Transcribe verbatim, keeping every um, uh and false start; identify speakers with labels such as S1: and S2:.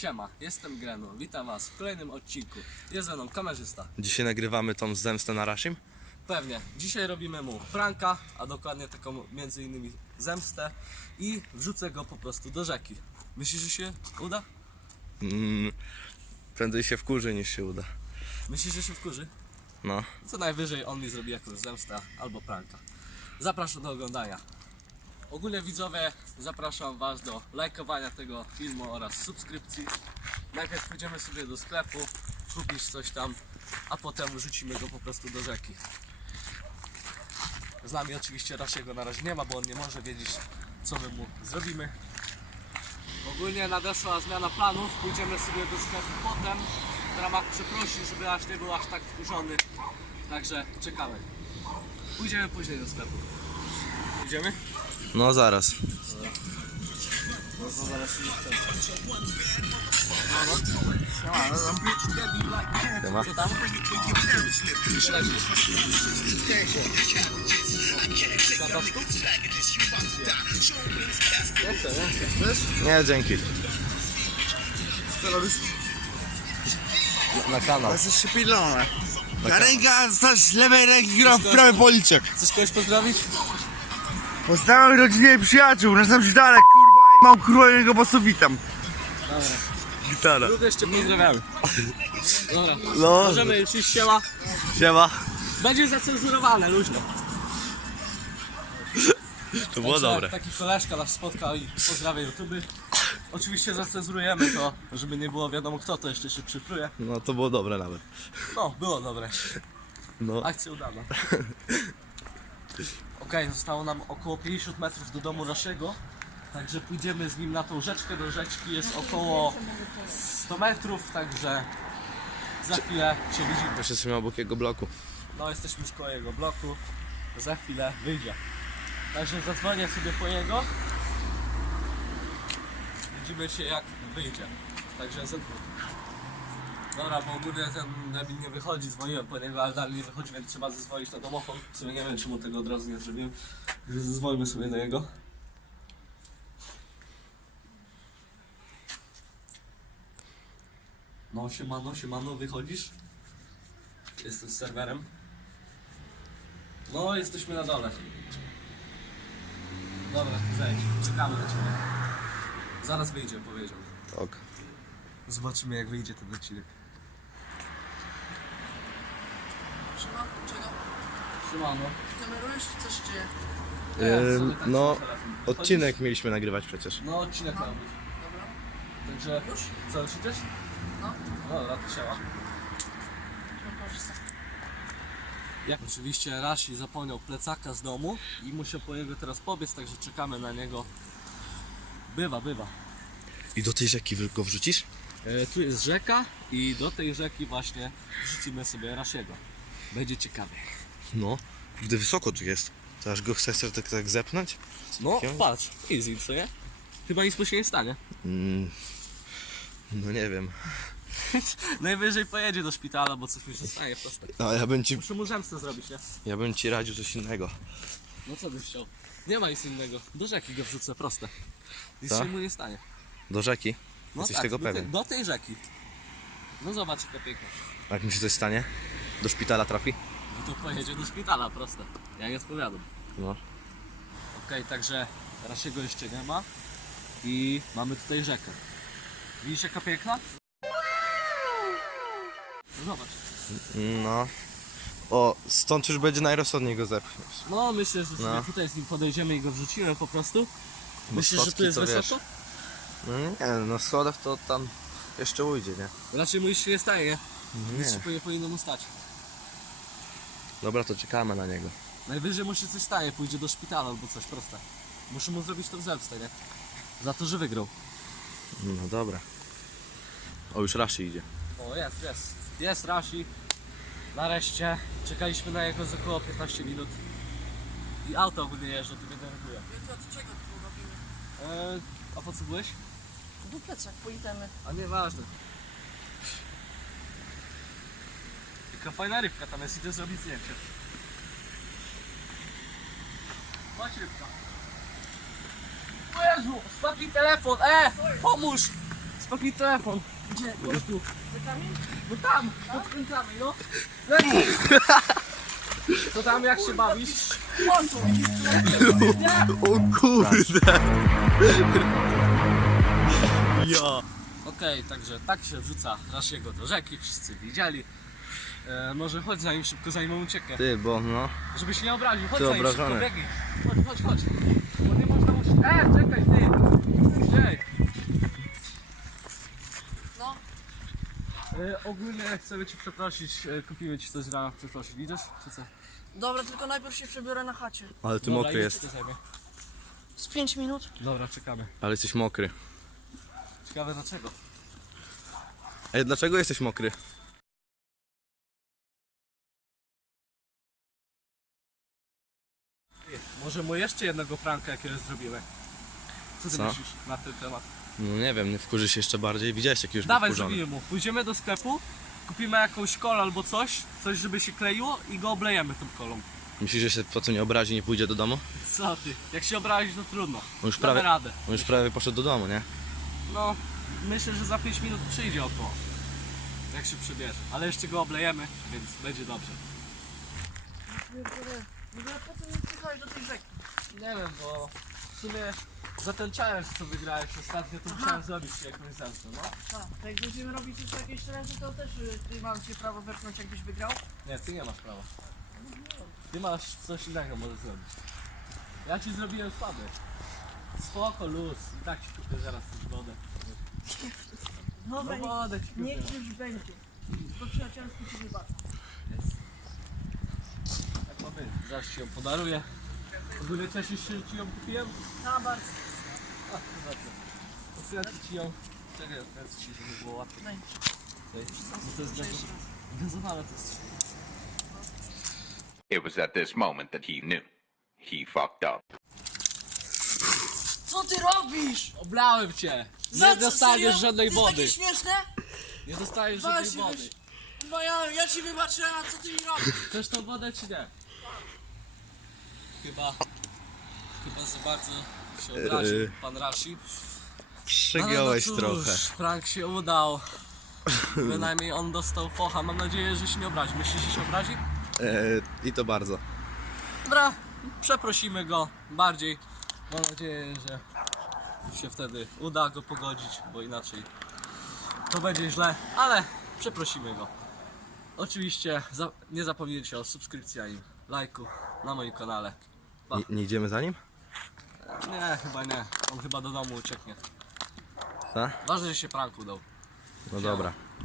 S1: Siema, jestem Greno, witam was w kolejnym odcinku. Jest ze mną kamerzysta.
S2: Dzisiaj nagrywamy tą zemstę na Rashim?
S1: Pewnie, dzisiaj robimy mu pranka, a dokładnie taką między innymi zemstę i wrzucę go po prostu do rzeki. Myślisz, że się uda?
S2: Mm, prędzej się wkurzy niż się uda.
S1: Myślisz, że się wkurzy?
S2: No.
S1: Co najwyżej on mi zrobi jakąś zemstę albo pranka. Zapraszam do oglądania. Ogólnie widzowie, zapraszam was do lajkowania tego filmu oraz subskrypcji. Najpierw pójdziemy sobie do sklepu, kupisz coś tam, a potem wrzucimy go po prostu do rzeki. Z nami oczywiście Rashiego na razie nie ma, bo on nie może wiedzieć, co my mu zrobimy. Ogólnie nadeszła zmiana planów, pójdziemy sobie do sklepu potem. W ramach przeprosin, żeby aż nie był aż tak wkurzony. Także czekamy. Pójdziemy później do sklepu. Idziemy?
S2: No zaraz.
S1: No to zaraz się
S2: Siema.
S1: Co tam? Zadasz tu? Nie chcę, nie chcę. Chcesz?
S2: Nie, dzięki.
S1: Co robisz?
S2: Na, na kanał.
S3: To jest szpilone. Ta ręka z lewej ręki gra w prawy policzek.
S1: Chcesz kogoś pozdrowić?
S3: Pozdrawiam rodzinę i przyjaciół, nazywam się Darek, kurwa, i mam królowego bosu, witam.
S1: Dobra.
S2: Gitara.
S1: Lub jeszcze pozdrawiamy. Dobra.
S2: No.
S1: Możemy już iść, siema.
S2: Siema.
S1: Będzie zacenzurowane, luźno.
S2: To było
S1: Także
S2: dobre.
S1: Taki koleżka nas spotkał i pozdrawia YouTube. Oczywiście zacenzurujemy to, żeby nie było wiadomo kto, to jeszcze się przypluje.
S2: No to było dobre nawet.
S1: No, było dobre.
S2: No.
S1: Akcja udana. Okej, zostało nam około pięćdziesiąt metrów do domu Rashiego. Także pójdziemy z nim na tą rzeczkę. Do rzeczki jest około sto metrów, także za chwilę się widzimy.
S2: Już jesteśmy obok jego bloku.
S1: No, jesteśmy już koło jego bloku. Za chwilę wyjdzie. Także zadzwonię sobie po jego. Widzimy się jak wyjdzie. Także za Dobra, bo ogólnie ten debil nie wychodzi, dzwoniłem po niego, ale dalej nie wychodzi, więc trzeba zadzwonić na domofon. W sumie nie wiem, czemu tego od razu nie zrobiłem. Także zadzwońmy sobie do niego. No siemano, siemano, wychodzisz? Jestem z serwerem. No, jesteśmy na dole. Dobra, zejdź, czekamy na ciebie. Zaraz wyjdzie, powiedział.
S2: Ok.
S1: Zobaczymy jak wyjdzie ten odcinek.
S4: Siema, czego?
S1: Siemano.
S4: Kamerujesz czy coś dzieje?
S1: Nie, sobie
S2: Ym,
S1: tak
S2: no,
S1: sobie telefon.
S2: odcinek mieliśmy nagrywać przecież.
S1: No, odcinek ma być.
S4: Dobra.
S1: Także,
S4: Już?
S1: co, już idziesz?
S4: No.
S1: No dobra, to siała. Jak oczywiście Rashi zapomniał plecaka z domu i musiał po niego teraz pobiec, także czekamy na niego. Bywa, bywa.
S2: I do tej rzeki go wrzucisz?
S1: E, tu jest rzeka i do tej rzeki właśnie wrzucimy sobie Rashiego. Będzie ciekawie.
S2: No. Kurde, wysoko tu jest. To aż go chcesz tak, tak zepnąć?
S1: No,
S2: Takiego?
S1: patrz, easy, co nie? Chyba nic mu się nie stanie.
S2: Mm, no nie wiem.
S1: Najwyżej pojedzie do szpitala, bo coś mu się stanie proste.
S2: No ja bym ci,
S1: Muszę mu zemstę zrobić, nie?
S2: ja bym ci radził coś innego.
S1: No co byś chciał? Nie ma nic innego. Do rzeki go wrzucę, proste. Nic
S2: Co?
S1: się mu nie stanie.
S2: Do rzeki?
S1: No
S2: Jesteś
S1: tak,
S2: tego
S1: do
S2: pewien?
S1: Tej, do tej rzeki. No zobacz jaka piękna.
S2: A jak mi się coś stanie? Do szpitala trafi?
S1: No to pojedzie do szpitala, proste. Ja nie odpowiadam.
S2: No.
S1: Okej, także Rashiego jeszcze nie ma. I mamy tutaj rzekę. Widzisz jaka piękna? No zobacz.
S2: No. O, stąd już będzie najrozsądniej go zepchnąć.
S1: No myślę, że sobie
S2: No.
S1: tutaj z nim podejdziemy i go wrzucimy po prostu.
S2: Bo
S1: Myślisz, że
S2: schodki
S1: tu jest
S2: to wiesz.
S1: wysoko?
S2: No nie, no schodach to tam jeszcze ujdzie, nie?
S1: Raczej mu nic się nie stanie, nie? Nic się
S2: Nie.
S1: nie powinno mu stać.
S2: Dobra, to czekamy na niego.
S1: Najwyżej mu się coś stanie, pójdzie do szpitala albo coś, proste. Muszę mu zrobić to zemstę, nie? Za to, że wygrał.
S2: No dobra. O, już Rashi idzie.
S1: O, jest, jest. Jest Rashi. Nareszcie. Czekaliśmy na jego za około piętnaście minut. I auto ogólnie jeżdżą, to mnie denerwuje.
S4: Jutro od czego tu robimy?
S1: Eee, a po co byłeś?
S4: Do plecak, pojedziemy.
S1: A nieważne. Jaka fajna rybka tam jest, idę zrobić zdjęcie. Chodź rybka. O Jezu, ostatni telefon, e! Pomóż! Spakuj telefon.
S4: Gdzie?
S1: Chodź tu.
S4: Za kamień?
S1: No tam, podkręcamy, no. To tam jak się bawisz?
S4: Włączą.
S2: O kurde! Ja!
S1: Okej, także tak się wrzuca Rashiego do rzeki, wszyscy widzieli. E, może chodź za nim szybko, zanim on ucieknie.
S2: Ty, bo no...
S1: Żeby się nie obraził, chodź
S2: Ty
S1: za nim szybko,
S2: obrażony.
S1: biegnij. Chodź, chodź, chodź. Bo nie można mu się... E, czekaj ty! Ej.
S4: No.
S1: E, ogólnie chcemy cię przeprosić, e, kupimy ci coś z rana, przeprosić, widzisz? Czy co?
S4: Dobra, tylko najpierw się przebiorę na chacie.
S2: Ale ty
S1: Dobra,
S2: mokry
S1: ile
S2: jest.
S1: ci to zajmie?
S4: Z pięć minut?
S1: Dobra, czekamy.
S2: Ale jesteś mokry.
S1: Ciekawe dlaczego?
S2: Ej, dlaczego jesteś mokry?
S1: Ty, może mu jeszcze jednego pranka jakiegoś zrobimy. Co ty
S2: Co?
S1: myślisz na ten temat?
S2: No nie wiem, nie wkurzy się jeszcze bardziej. Widziałeś jaki już był
S1: Dawaj,
S2: wkurzony.
S1: zrobimy mu. Pójdziemy do sklepu, kupimy jakąś kolę albo coś, coś żeby się kleiło i go oblejemy tą kolą.
S2: Myślisz, że się po co nie obrazi, nie pójdzie do domu?
S1: Co ty? Jak się obrazisz, to trudno.
S2: On już
S1: Damy
S2: prawie,
S1: radę.
S2: on już prawie poszedł do domu, nie?
S1: No, myślę, że za pięć minut przyjdzie około. Jak się przebierze. Ale jeszcze go oblejemy, więc będzie dobrze.
S4: W ogóle po co nie wpychałeś do tej rzeki?
S1: Nie wiem, bo w sumie za ten challenge, co wygrałeś ostatnio, to musiałem zrobić ci jakąś zemstę, no.
S4: Tak, to jak będziemy robić jeszcze jakieś challenge, to też y, ty mam cię prawo wepchnąć, jakbyś wygrał.
S1: Nie, ty nie masz prawa. Ty masz coś innego możesz zrobić. Ja ci zrobiłem słaby. Spoko, luz. I tak ci kupię zaraz już wodę.
S4: Dobra,
S1: No wodę ci kupię.
S4: niech już będzie. Po przyjacielsku ci wybaczę.
S1: Jak ma być? Zaraz ci ją podaruję. Ogólnie cieszysz się, że ci ją kupiłem?
S4: Na bardzo.
S1: A, to dobrze. Otwierać ci ją. Czekaj, otwierać ci, żeby było łatwiej.
S4: Daj.
S1: Tutaj. Bo to jest gazowane. Gazowane to jest.
S5: It was at this moment that he knew. He fucked up.
S4: Co ty robisz?
S1: Oblałem cię!
S4: Za
S1: Nie
S4: co?
S1: dostaniesz
S4: Serio?
S1: żadnej
S4: To
S1: wody!
S4: jest takie śmieszne?
S1: Nie dostajesz
S4: Weź,
S1: żadnej wody!
S4: weź. Bo ja, ja ci wybaczyłem, a co ty mi robisz?
S1: Chcesz tą wodę czy nie? Chyba... Chyba za bardzo się obraził
S2: Yy.
S1: pan Rashi.
S2: Przygiąłeś
S1: Ale no cóż,
S2: trochę.
S1: Frank się udał. Bynajmniej on dostał focha. Mam nadzieję, że się nie obrazi. Myślisz, że się obrazi?
S2: E, I to bardzo.
S1: Dobra, przeprosimy go bardziej. Mam nadzieję, że się wtedy uda go pogodzić, bo inaczej to będzie źle, ale przeprosimy go. Oczywiście za nie zapomnijcie o subskrypcji i lajku na moim kanale. Pa.
S2: Nie, nie idziemy za nim?
S1: Nie, chyba nie. On chyba do domu ucieknie.
S2: Tak?
S1: Ważne, że się prank udał.
S2: No dobra.